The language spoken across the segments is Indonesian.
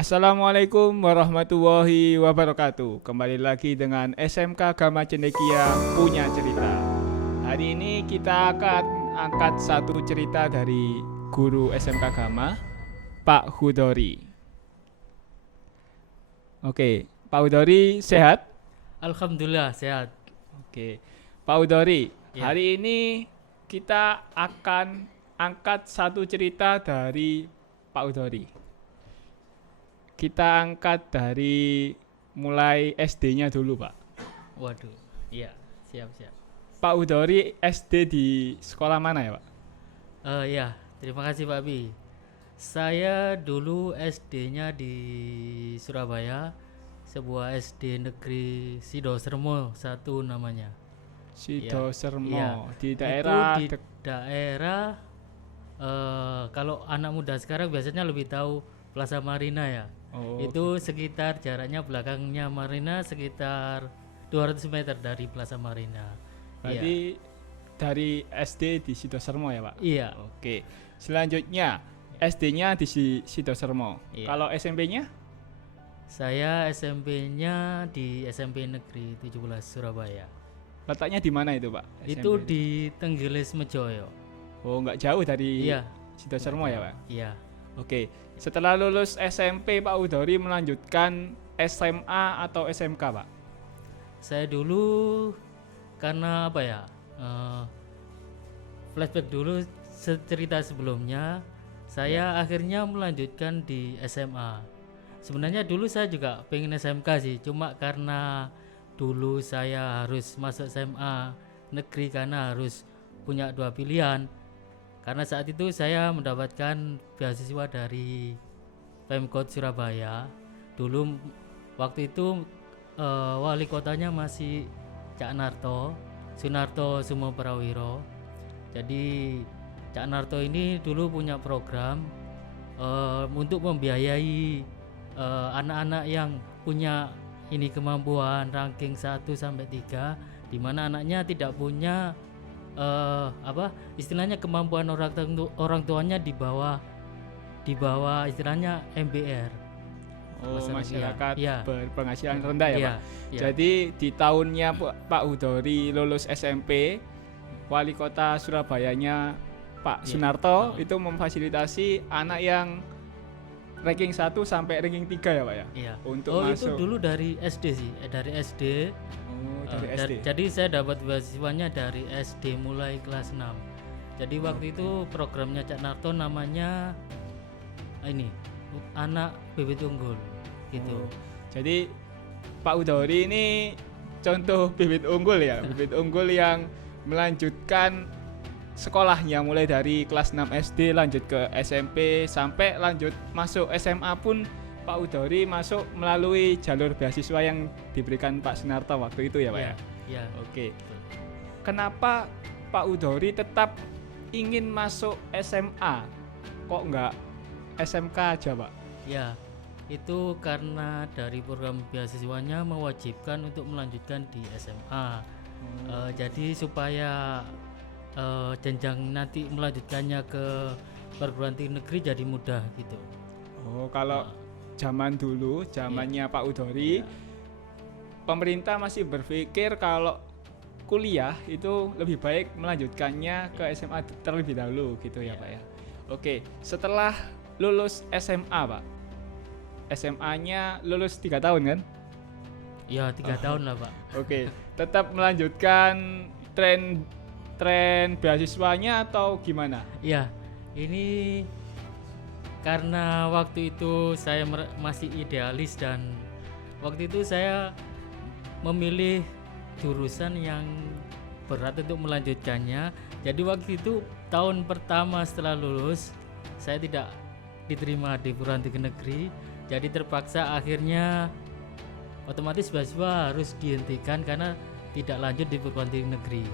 Assalamualaikum warahmatullahi wabarakatuh. Kembali lagi dengan SMK Gama Cendekia punya cerita. Hari ini kita akan angkat satu cerita dari guru SMK Gama, Pak Hudori. Oke, Pak Hudori sehat? Alhamdulillah sehat. Oke, Pak Hudori, Ya, hari ini kita akan angkat satu cerita dari Pak Hudori. Kita angkat dari mulai SD-nya dulu, Pak. waduh. Iya, siap. Pak Hudori SD di sekolah mana ya, Pak? Ya, terima kasih Pak Bi. Saya dulu SD-nya di Surabaya, sebuah SD negeri Sido Sermo satu namanya. Ya, Sido iya. Sermo di Itu daerah di daerah kalau anak muda sekarang biasanya lebih tahu Plaza Marina ya. Oh, Itu sekitar jaraknya belakangnya Marina sekitar 200 meter dari Plaza Marina. Iya. berarti dari SD di Sido Sermo ya, Pak? Iya. Oke. Selanjutnya SD-nya di Sido Sermo. Iya. Kalau SMP-nya? Saya SMP-nya di SMP Negeri 17 Surabaya. Letaknya di mana itu, Pak? Itu SMP? di Tenggilis Mejoyo. Oh, nggak jauh dari Iya. Sido Sermo ya, Pak? Iya. Oke. Setelah lulus SMP, Pak Hudori melanjutkan SMA atau SMK, Pak? Saya dulu karena apa ya? Flashback dulu cerita sebelumnya. Saya akhirnya melanjutkan di SMA. Sebenarnya dulu saya juga pengen SMK sih, cuma karena dulu saya harus masuk SMA negeri karena harus punya dua pilihan. Karena saat itu saya mendapatkan beasiswa dari Pemkot Surabaya. Dulu waktu itu wali kotanya masih Cak Narto, Sunarto Sumo Prawiro. Jadi Cak Narto ini dulu punya program untuk membiayai anak-anak yang punya ini kemampuan ranking 1 sampai 3, di mana anaknya tidak punya apa istilahnya kemampuan orang tuanya di bawah istilahnya MBR. Oh, Masalah masyarakat iya. berpenghasilan rendah ya, Iya, Pak. iya. Jadi di tahunnya Pak Hudori lulus SMP, wali kota Surabayanya Pak Iya. Sunarto itu memfasilitasi anak yang ranking 1 sampai ranking 3 ya, Pak ya? Iya. Untuk Itu masuk. dulu dari SD sih, dari SD. Oh, dari SD. Jadi saya dapat beasiswanya dari SD mulai kelas 6. Jadi waktu itu programnya Cak Narto namanya ini anak bibit unggul gitu. Oh, jadi Pak Hudori ini contoh bibit unggul ya, bibit unggul yang melanjutkan sekolahnya mulai dari kelas 6 SD lanjut ke SMP sampai lanjut masuk SMA pun Pak Hudori masuk melalui jalur beasiswa yang diberikan Pak Sunarto waktu itu ya, Pak ya. Iya. Oke. Betul. Kenapa Pak Hudori tetap ingin masuk SMA? Kok nggak SMK aja, Pak? Ya, itu karena dari program beasiswanya mewajibkan untuk melanjutkan di SMA. Jadi supaya jenjang nanti melanjutkannya ke perguruan tinggi negeri jadi mudah gitu. Oh, kalau zaman dulu, zamannya Pak Hudori, pemerintah masih berpikir kalau kuliah itu lebih baik melanjutkannya ke SMA terlebih dahulu gitu ya, Iya. Pak ya. Oke, setelah lulus SMA, Pak. SMA-nya lulus 3 tahun kan? Ya 3 tahun lah Pak. Oke, tetap melanjutkan tren beasiswanya atau gimana? Ya, ini karena waktu itu saya masih idealis dan waktu itu saya memilih jurusan yang berat untuk melanjutkannya. Jadi waktu itu tahun pertama setelah lulus saya tidak diterima di perguruan tinggi negeri. Jadi terpaksa akhirnya otomatis beasiswa harus dihentikan karena tidak lanjut di perguruan tinggi negeri.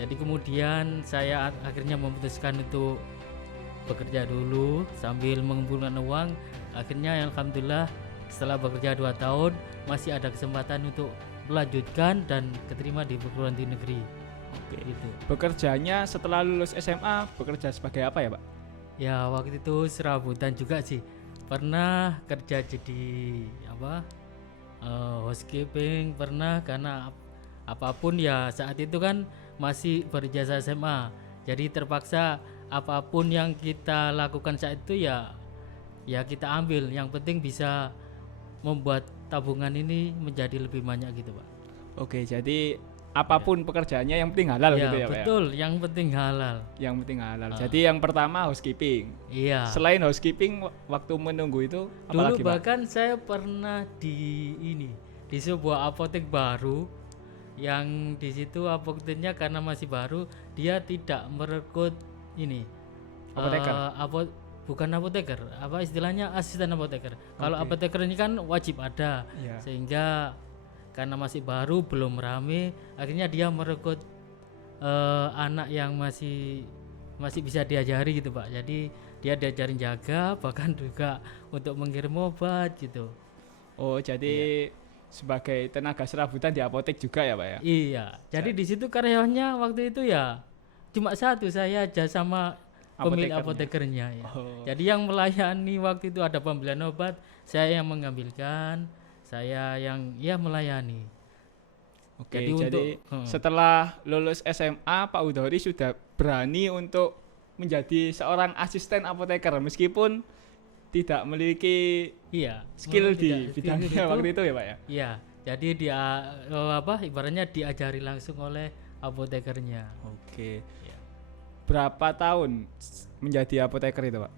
Jadi kemudian saya akhirnya memutuskan untuk bekerja dulu sambil mengumpulkan uang. Akhirnya alhamdulillah setelah bekerja 2 tahun masih ada kesempatan untuk melanjutkan dan keterima di perguruan tinggi negeri. Oke. Gitu. Bekerjanya setelah lulus SMA bekerja sebagai apa ya, Pak? Ya waktu itu serabutan juga sih. pernah kerja jadi apa housekeeping pernah, karena apapun ya saat itu kan masih berijazah SMA, jadi terpaksa apapun yang kita lakukan saat itu ya kita ambil, yang penting bisa membuat tabungan ini menjadi lebih banyak gitu Pak. Oke, jadi apapun pekerjaannya yang penting halal Ya gitu ya Pak ya? betul, yang penting halal. Yang penting halal. Ah. Jadi yang pertama housekeeping. Iya. Selain housekeeping, waktu menunggu itu Dulu apalagi Pak? bahkan saya pernah di sebuah apotek baru, yang di situ apoteknya karena masih baru, dia tidak merekrut ini Apoteker? bukan apoteker, apa istilahnya, asisten apoteker. Kalau Oke. apoteker ini kan wajib ada, Iya. sehingga karena masih baru belum rame, akhirnya dia merekrut anak yang masih bisa diajari gitu Pak. Jadi dia diajarin jaga, bahkan juga untuk mengirim obat gitu. Oh, jadi sebagai tenaga serabutan di apotek juga ya Pak ya? Iya, jadi di situ karyawannya waktu itu ya cuma satu, saya aja sama pemilik apotekernya ya. Oh. Jadi yang melayani waktu itu ada pembelian obat, saya yang mengambilkan, saya yang ya melayani. Oke, Jadi jadi untuk- setelah lulus SMA, Pak Udori sudah berani untuk menjadi seorang asisten apoteker meskipun tidak memiliki Iya, skill memang di tidak- bidangnya skill itu- waktu itu ya Pak ya? Iya, jadi dia ibaratnya diajari langsung oleh apotekernya. Oke. Ya. Berapa tahun menjadi apoteker itu Pak?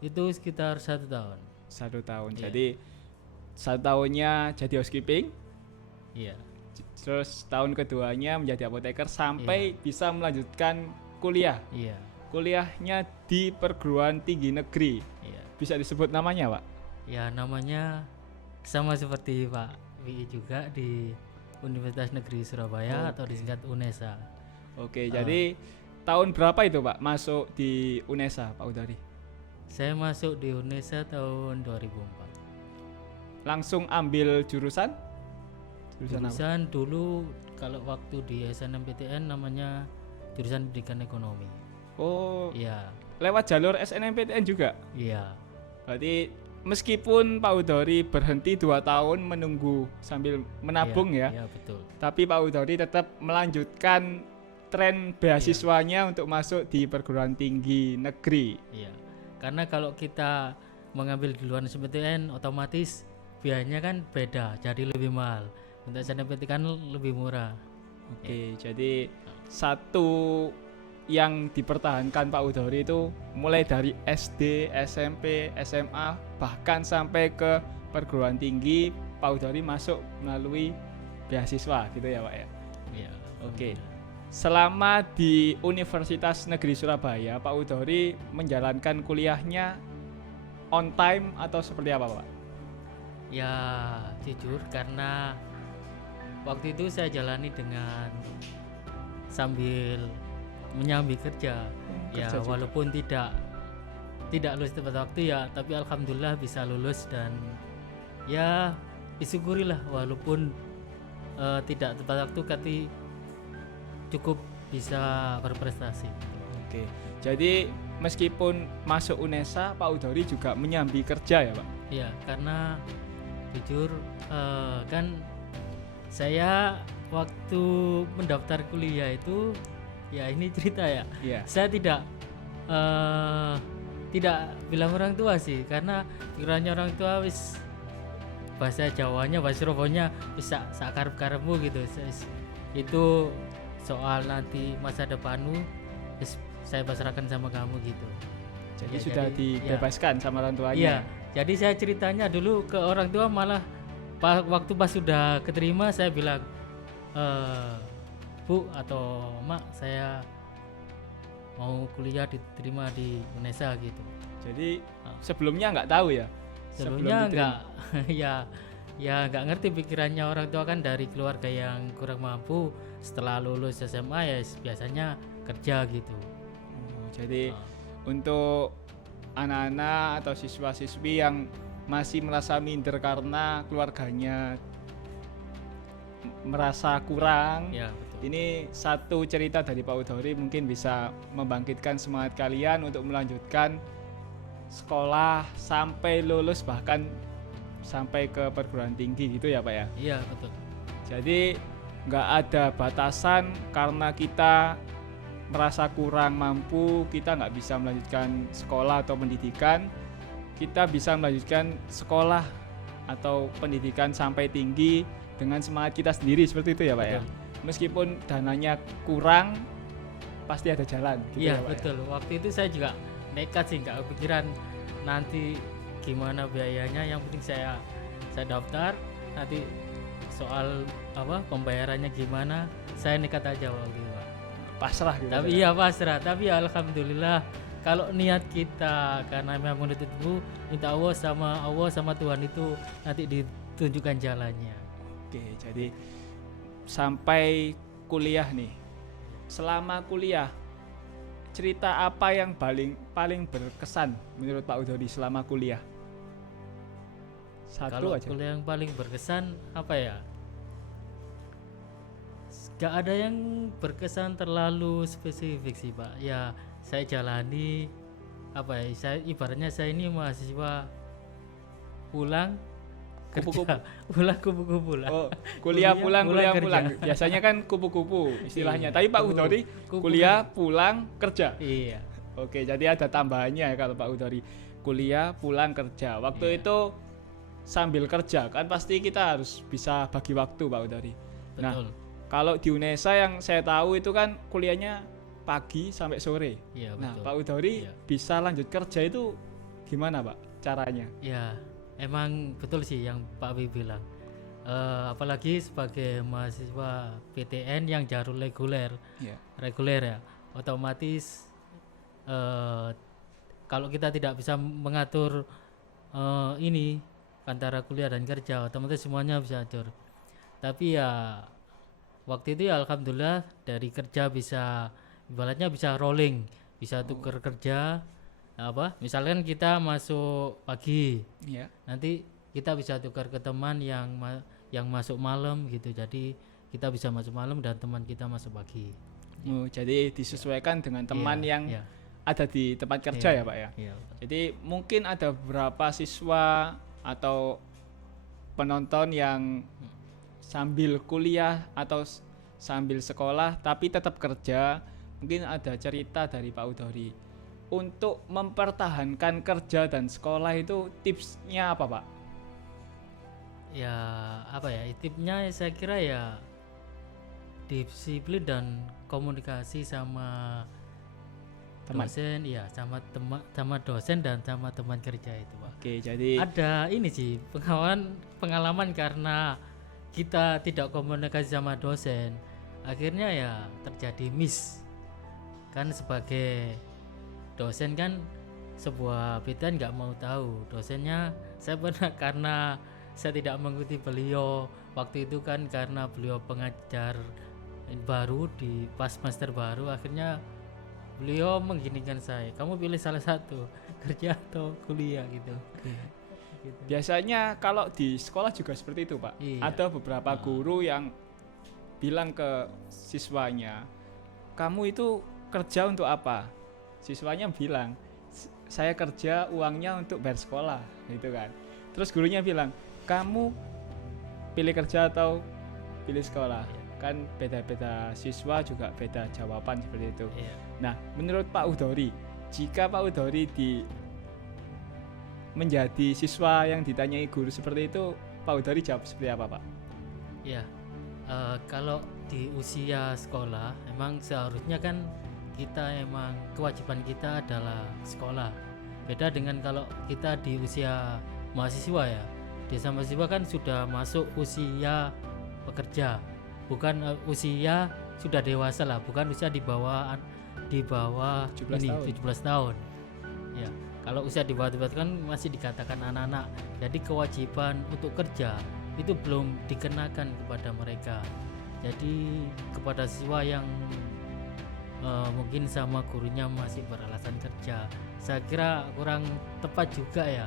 Itu sekitar 1 tahun. 1 tahun. Iya. Jadi 1 tahunnya jadi housekeeping, Iya, terus tahun keduanya menjadi apoteker Iya. sampai bisa melanjutkan kuliah. iya, Kuliahnya di perguruan tinggi negeri. iya. Bisa disebut namanya Pak? Ya namanya sama seperti Pak Wi juga, di Universitas Negeri Surabaya atau Oke. disingkat UNESA. Oke, jadi tahun berapa itu Pak masuk di UNESA Pak Udari? Saya masuk di UNESA tahun 2004. Langsung ambil jurusan? Jurusan apa? Jurusan dulu kalau waktu di SNMPTN namanya jurusan Pendidikan Ekonomi. Oh, Iya, lewat jalur SNMPTN juga? iya, Berarti meskipun Pak Udori berhenti 2 tahun menunggu sambil menabung iya, ya, iya betul. tapi Pak Udori tetap melanjutkan tren beasiswanya untuk masuk di perguruan tinggi negeri. Iya, karena kalau kita mengambil di luar SNMPTN otomatis biayanya kan beda, jadi lebih mahal. Untuk SNMPTN kan lebih murah. Oke, jadi satu yang dipertahankan Pak Udori itu mulai dari SD, SMP, SMA, bahkan sampai ke perguruan tinggi, Pak Udori masuk melalui beasiswa gitu ya Pak ya. Iya. Oke. Selama di Universitas Negeri Surabaya, Pak Udori menjalankan kuliahnya on time atau seperti apa Pak? Ya jujur karena waktu itu saya jalani dengan sambil menyambi kerja. Ya kerja juga. walaupun tidak lulus tepat waktu ya, tapi alhamdulillah bisa lulus, dan ya disyukurilah walaupun tidak tepat waktu, tapi cukup bisa berprestasi. Oke. Jadi meskipun masuk UNESA, Pak Udori juga menyambi kerja ya Pak? Ya karena jujur kan saya waktu mendaftar kuliah itu, ya ini cerita ya, Iya. saya tidak bilang orang tua sih, karena pikirannya orang tua wis bahasa Jawanya, bahasa Surabayanya bisa sakarep-karepmu gitu. Itu soal nanti masa depanmu wis saya pasrahkan sama kamu gitu. Jadi Ya, sudah jadi, dibebaskan sama orang tuanya. Iya, jadi saya ceritanya dulu ke orang tua, malah waktu pas sudah keterima saya bilang, Bu atau Mak, saya mau kuliah diterima di UNESA gitu. Jadi Ah. sebelumnya nggak tahu ya? Sebelumnya Sebelum enggak ya nggak ngerti pikirannya orang tua, kan dari keluarga yang kurang mampu, setelah lulus SMA ya biasanya kerja gitu. Jadi Ah. untuk anak-anak atau siswa-siswi yang masih merasa minder karena keluarganya merasa kurang, Ya betul. ini satu cerita dari Pak Udori mungkin bisa membangkitkan semangat kalian untuk melanjutkan sekolah sampai lulus, bahkan sampai ke perguruan tinggi gitu ya Pak ya. Iya, betul. Jadi nggak ada batasan karena kita merasa kurang mampu, kita nggak bisa melanjutkan sekolah atau pendidikan, kita bisa melanjutkan sekolah atau pendidikan sampai tinggi dengan semangat kita sendiri, seperti itu ya Pak ya. Betul. Meskipun dananya kurang, pasti ada jalan gitu Iya, ya Pak ya. betul. Waktu itu saya juga nekat sih, nggak kepikiran nanti gimana biayanya, yang penting saya daftar, nanti soal apa pembayarannya gimana, saya nekat aja waktu itu, Pak. Pasrah gitu. Tapi Pak. iya pasrah, tapi ya alhamdulillah kalau niat kita karena memang menuntut ilmu, minta Allah sama Tuhan itu nanti ditunjukkan jalannya. Oke, jadi sampai kuliah nih. Selama kuliah, cerita apa yang paling berkesan menurut Pak Udodi selama kuliah? Satu Kalau aja. kuliah yang paling berkesan apa ya? Gak ada yang berkesan terlalu spesifik sih Pak. Ya saya jalani apa ya? Saya ibaratnya saya ini mahasiswa pulang Kupu-kupu. kerja, pulang kupu-kupu lah. Oh, kuliah pulang kerja. pulang. Biasanya kan kupu-kupu istilahnya. Iya, Tapi Pak kupu- Udodi kupu- kuliah pulang kerja. Iya, Oke, jadi ada tambahannya ya kalau Pak Udodi. Kuliah pulang kerja. Waktu Iya. itu sambil kerja kan pasti kita harus bisa bagi waktu Pak Udodi. Nah, betul. kalau di UNESA yang saya tahu itu kan kuliahnya pagi sampai sore. Iya, Nah, betul. Pak Udori Iya. bisa lanjut kerja itu gimana Pak caranya? Ya, emang betul sih yang Pak Wi bilang. Apalagi sebagai mahasiswa PTN yang jalur reguler ya, otomatis kalau kita tidak bisa mengatur ini antara kuliah dan kerja, otomatis semuanya bisa hancur. Tapi ya waktu itu ya alhamdulillah dari kerja bisa ibaratnya bisa rolling, bisa tuker kerja. Apa misalkan kita masuk pagi, Iya. nanti kita bisa tukar ke teman yang masuk malam gitu, jadi kita bisa masuk malam dan teman kita masuk pagi. Oh, jadi disesuaikan dengan teman Iya, yang iya, ada di tempat kerja iya, ya Pak ya. iya. Jadi mungkin ada beberapa siswa atau penonton yang sambil kuliah atau sambil sekolah tapi tetap kerja. Mungkin ada cerita dari Pak Udori untuk mempertahankan kerja dan sekolah itu tipsnya apa Pak? Ya apa ya, tipnya saya kira ya disiplin dan komunikasi sama Teman. dosen, ya sama dosen dan sama teman kerja itu Pak. Oke, jadi Ada ini sih pengalaman karena kita tidak komunikasi sama dosen, akhirnya ya terjadi miss. Kan sebagai dosen kan sebuah PTN nggak mau tahu dosennya. Saya pernah karena saya tidak mengikuti beliau waktu itu kan, karena beliau pengajar baru di pas master baru, akhirnya beliau mengginikan saya, kamu pilih salah satu, kerja atau kuliah gitu. Gitu. biasanya kalau di sekolah juga seperti itu Pak. Iya. Ada beberapa guru yang bilang ke siswanya, kamu itu kerja untuk apa? Siswanya bilang, saya kerja uangnya untuk bayar sekolah gitu kan. Terus gurunya bilang, kamu pilih kerja atau pilih sekolah? Kan beda-beda siswa juga beda jawaban seperti itu. Iya. Nah, menurut Pak Udori, jika Pak Udori menjadi siswa yang ditanyai guru seperti itu, Pak Udori jawab seperti apa Pak? Ya, kalau di usia sekolah emang seharusnya kan kita emang kewajiban kita adalah sekolah. Beda dengan kalau kita di usia mahasiswa ya. Di usia mahasiswa kan sudah masuk usia pekerja, bukan usia sudah dewasa lah, bukan usia di bawah 17 ini tahun. 17 tahun. Ya, kalau usia di bawah 17 kan masih dikatakan anak-anak. Jadi kewajiban untuk kerja itu belum dikenakan kepada mereka. Jadi kepada siswa yang mungkin sama gurunya masih beralasan kerja, saya kira kurang tepat juga ya.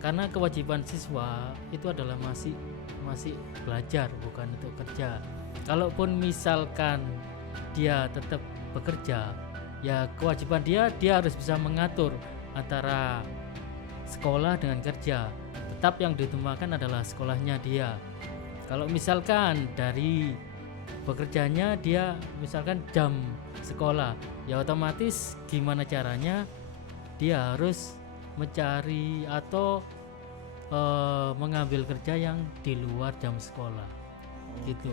Karena kewajiban siswa itu adalah masih belajar, bukan untuk kerja. Kalaupun misalkan dia tetap bekerja, ya kewajiban dia harus bisa mengatur antara sekolah dengan kerja. Tetap yang diutamakan adalah sekolahnya dia. Kalau misalkan dari bekerjanya dia misalkan jam sekolah, ya otomatis gimana caranya dia harus mencari atau mengambil kerja yang di luar jam sekolah. Gitu.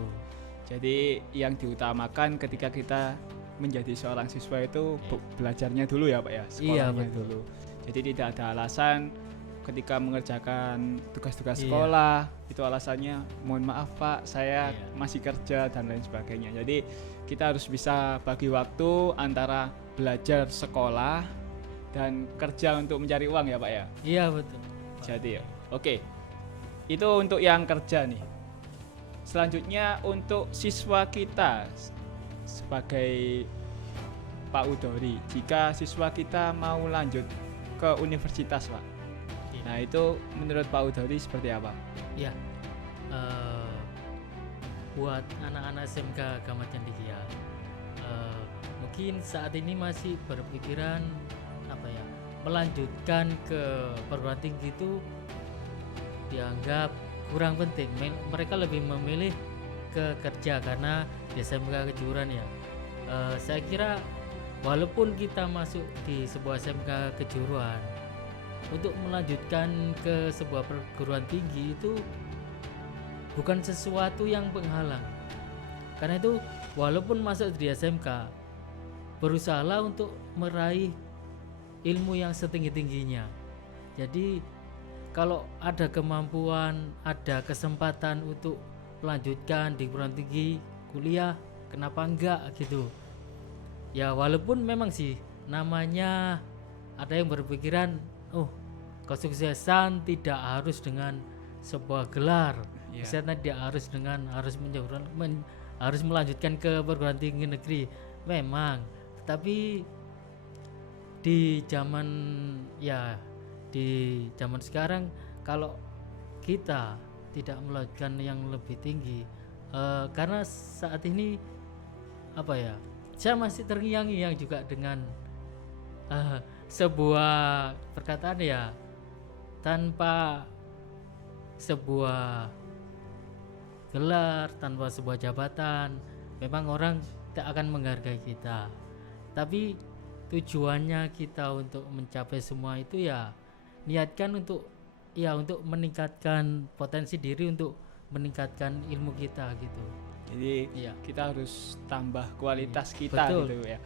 Jadi yang diutamakan ketika kita menjadi seorang siswa itu belajarnya dulu ya Pak ya, Iya, sekolahnya betul. dulu. Jadi tidak ada alasan ketika mengerjakan tugas-tugas Iya. sekolah itu alasannya mohon maaf Pak saya Iya. masih kerja dan lain sebagainya. Jadi kita harus bisa bagi waktu antara belajar sekolah dan kerja untuk mencari uang ya Pak ya. Iya, betul. Jadi oke. Itu untuk yang kerja nih. Selanjutnya untuk siswa kita sebagai Pak Udori, jika siswa kita mau lanjut ke universitas Pak, Iya. nah itu menurut Pak Udori seperti apa? Ya, buat anak-anak SMK Gamat Cendekia, mungkin saat ini masih berpikiran apa ya, melanjutkan ke perguruan tinggi itu dianggap kurang penting. Mereka lebih memilih ke kerja karena di SMK kejuruan ya. Saya kira walaupun kita masuk di sebuah SMK kejuruan, untuk melanjutkan ke sebuah perguruan tinggi itu bukan sesuatu yang penghalang. Karena itu walaupun masuk di SMK, berusahalah untuk meraih ilmu yang setinggi-tingginya. Jadi kalau ada kemampuan, ada kesempatan untuk melanjutkan di perguruan tinggi kuliah, kenapa enggak gitu. Ya walaupun memang sih namanya ada yang berpikiran, oh kesuksesan tidak harus dengan sebuah gelar, Iya. kesuksesan tidak harus dengan harus melanjutkan ke perguruan tinggi negeri. Memang, tetapi di zaman sekarang kalau kita tidak melanjutkan yang lebih tinggi, karena saat ini apa ya, saya masih terngiang-ngiang juga dengan sebuah perkataan ya, tanpa sebuah gelar, tanpa sebuah jabatan, memang orang tak akan menghargai kita. Tapi tujuannya kita untuk mencapai semua itu ya niatkan untuk meningkatkan potensi diri, untuk meningkatkan ilmu kita gitu. Jadi Iya. kita harus tambah kualitas kita Betul. gitu ya.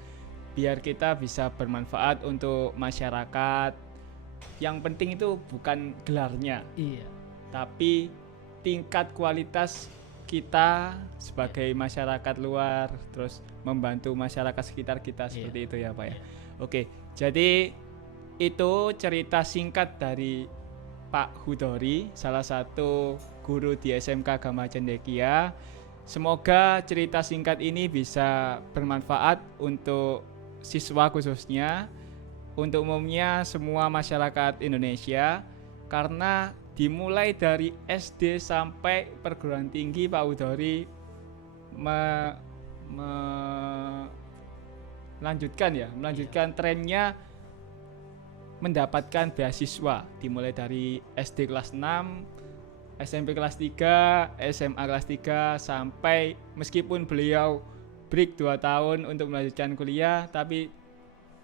Biar kita bisa bermanfaat untuk masyarakat. Yang penting itu bukan gelarnya, Iya. tapi tingkat kualitas kita sebagai masyarakat luar, terus membantu masyarakat sekitar kita seperti itu ya Pak ya. Iya. Oke, jadi itu cerita singkat dari Pak Hudori, salah satu guru di SMK Gamat Cendekia. Semoga cerita singkat ini bisa bermanfaat untuk siswa khususnya, untuk umumnya semua masyarakat Indonesia, karena dimulai dari SD sampai perguruan tinggi Pak Hudori melanjutkan trennya mendapatkan beasiswa, dimulai dari SD kelas 6, SMP kelas 3, SMA kelas 3, sampai meskipun beliau break 2 tahun untuk melanjutkan kuliah, tapi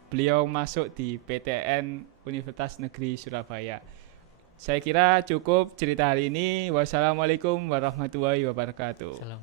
beliau masuk di PTN Universitas Negeri Surabaya. Saya kira cukup cerita hari ini. Wassalamualaikum warahmatullahi wabarakatuh. Salam.